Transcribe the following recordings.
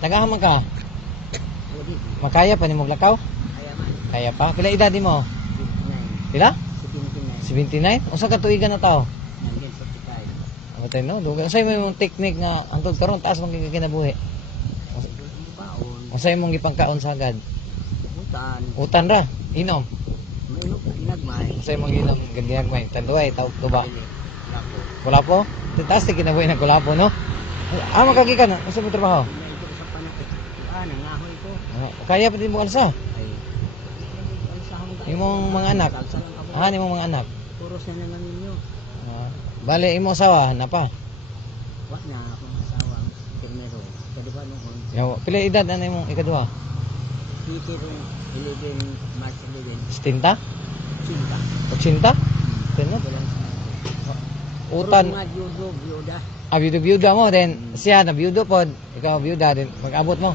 Tagahan man ka. Udi. Makaya pa ni mo lakaw? Kaya man. Kaya pa. Pila edad mo? 59. Pila? 79. 79? Usa ka tuigan na tao? Nandiyan sa Tikay. Amatay no. Dugan. Unsay mo yung technique nga antod karon taas man kinabuhi? Baon. Unsay mong gipangkaon sagad? Utan. Utan ra. Inom. Mainok. Ginagmay. Unsay mong inom gandiag may tanduay tawag tuba. Lako. Kulapo? Taas ti kinabuhi na kulapo no. Ah makagikan. Unsay mo trabaho? Ito sa panakit. Nangahoy ko. Kaya pa din mo alsa. Ay. Imong mga anak. Ah, imong mga anak. Puro sa na ninyo. Bale imong asawa na pa. Wak na akong asawang pirmero. Kaduha noon. Yaw, pila edad ana imong ikaduha? Titiro 11 March 11. Stinta? Cinta. 80? Tino? Utan. Mga judo, biyuda. Byuda mo then siya na byudo pod. Ikaw byuda din mag-abot mo.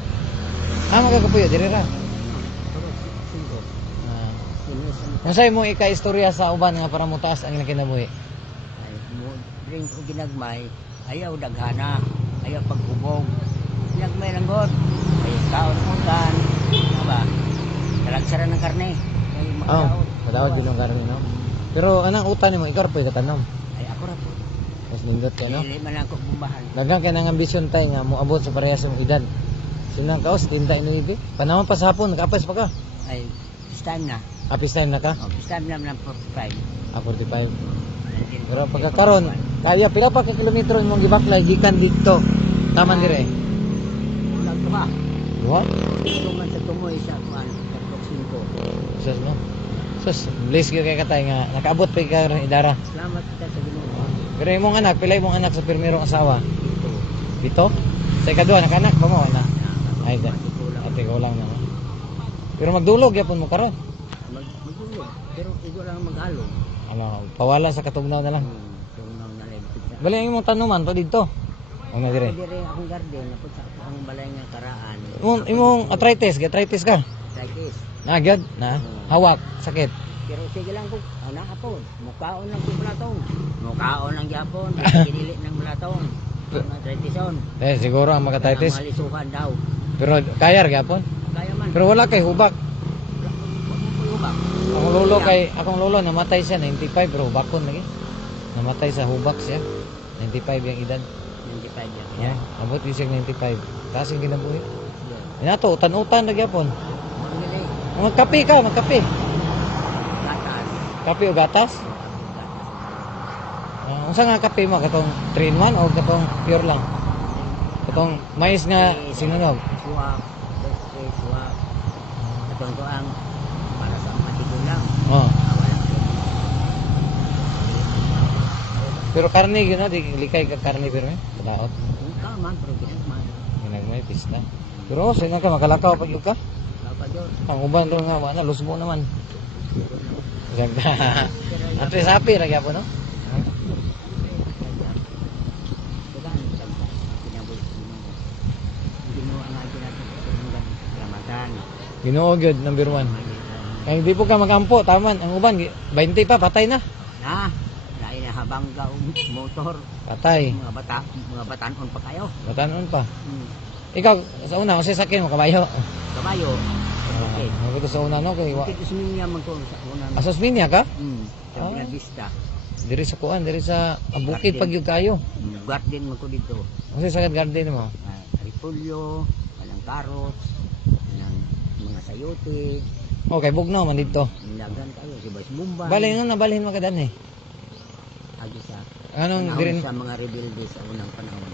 Ah, magkakapuyo diri ra. Puro 5. Ah. Sinusan. Unsay mo ika-istorya sa uban nga para mo taas ang ilang kinabuhi? Ay, mo drink o ginagmay, ayaw daghana, ayaw paghubog. Ginagmay lang god. Ay kaon utan, ba? Talagsara ng karne. Ay Oh, magdaot. madawat din ang karne no. Pero anang utan nimo ikaw pa katanom. Ay ako ra po. Mas nindot ka no. Dili man ako bumbahan. Daghang kay nang ambisyon tay nga moabot sa parehas mong edad. Sinang kaos tinta inuibi. Panahon pa sa hapon nakapas pa ka. Ay, this time na. Apis time na ka? Oh, this time na ng 45. 45. Pero pagkakaroon, kaya pila pa ka kilometro imong gibaklay gikan dito. Taman dire. Ulag ba? Duha? Ito man sa tumoy sa kuan, katok 5. Sus no. Sus, bless gyud kay katay nga nakaabot pa ka ron idara. Salamat kita sa Ginoo. Pero imong anak, pila imong anak sa pirmerong asawa? Ito. Pito? Sa ikaduha nakanak pa mo ana. Ay da. Matutulak. Ate ko lang na. Pero magdulog gyapon mo karon. Magdulog. Pero igo lang mag-along. Ano, pawala sa katugnaw na lang. Tungnaw na lang. Bali imong tanuman to didto. Ano dire? Dire akong garden, ako sa akong balay nga karaan. Imong arthritis ka? Arthritis. Na gyud na hawak, sakit. Pero sige lang ko, anak ako, mukaon lang kong balatong. Mukaon lang gyapon, ginili ng balatong. Ang arthritis-on. Siguro ang arthritis. Ang malisukan daw. Pero kaya gyapon. Kaya man. Pero wala kay hubak. Hubak. Akong lolo namatay siya 95 pero hubakon lagi. Namatay sa hubak siya. 95 yung edad. 95 yan. Yeah, abot siya 95. Taas yung kinabuhi. Yeah. Inato utan-utan na gyapon. Magili. Magkape ka, magkape. Gatas. Kape o gatas? Unsa nga kape mo katong 3 in 1 o katong pure lang? Katong mais nga sinunog. Suwak. Suwak. Katong ko ang para sa matigo lang. Oh. Walang Pero karne yun na, di likay ka karne pero eh. Padaot. man, pero ginagmay. Ginagmay, pista. Pero sino ka, makalakaw pag yun ka? Dapat yun. Ang uban doon nga, wala, lusbo naman. Ang sapi, lagyan po no? Ginoo gyud number 1. Kaya hindi po ka magampo, taman. Ang uban, 20 pa, patay na. Na, lain na habang ka motor. Patay. Mga batanon pa kayo. Batanon pa. Ikaw, sa una, kasi sakin mo, kabayo. Kabayo. Okay. Ito sa una, no? Kay, Ito suminya magko sa una. Asos minya ka? Sa Pinagista. Diri sa kuan, diri sa bukid pag yung kayo. Garden magko dito. Kasi sa garden mo. Repolyo, walang carrots, walang mga sayote. Okay, bugnaw man dito. Nilagan kayo, si Bas Bumbay. Bali nga nabalhin mo kadan eh. Agi sa Anong panahon dirin? sa mga rebelde sa unang panahon.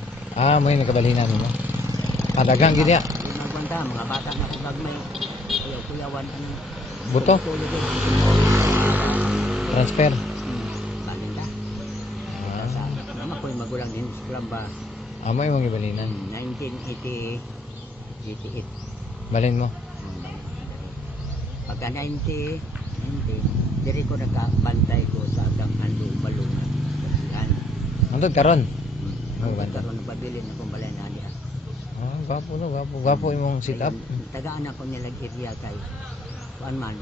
May nakabalhin namin mo. Padagang gid ya. Yung nagwanta, mga bata na kung gagmay. Kuyawan ang Buto? Transfer. Balinda. Sa nama ko yung magulang din sa Klamba. May mong ibalinan. 1988. Balhin mo. Pagka 90, diri ko nakabantay ko sa agang hando balungan. Yan. Nandun karon. Ang karon nagpabilin akong balay na niya. Gwapo no, gwapo. Gwapo imong sit up. Tagaan ako nilang area kay kuan man.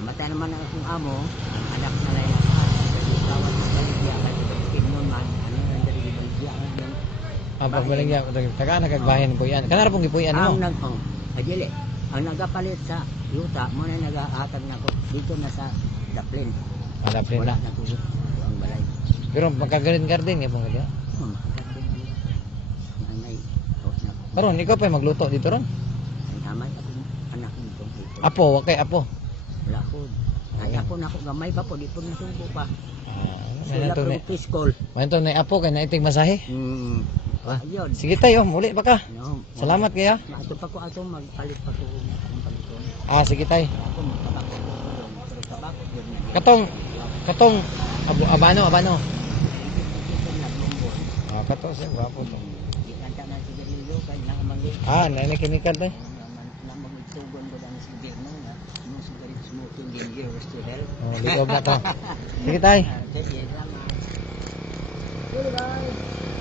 Namatay naman ang akong amo, ang anak na lang kasi tawag sa baligya kay kinon man, ano nang diri baligya pagbaligya taga nagagbahin po yan. Kana ra pong gipuy-an Ang mo. adili. Ang nagapalit sa yuta mo na nagahatag nako dito na sa Daplin. Wala prin Wala na. na tulo ang balay. Pero magka-garden ya pong gaya. Nanay, tos na ko. Karon ikaw pa magluto dito ron. Ang tamay ako anak nito. Apo, wa kay apo. Wala ko. Ay ako na ako gamay pa po di po nasumbo pa. Ano Sila to pro ni? piskol. Manto na apo kay naitig masahe. Ah, Ayun. sige tayo, muli pa ka. No. Salamat kaya. Ato pa ko ato magpalit pa ko ng paliton. Ah, sige tayo. Ako magtabako ko pero tabako yun. Katong abano. Naglumbo. Ah, katong siya gwapo to. Di kanta na si Galileo kay nangamanggi. Ah, nani chemical tayo. Namang itugon ko lang si Gerno nga. Nung sigaret smoking dangerous to health. Oh, likob na to. Sige tayo. Sige, salamat. Goodbye.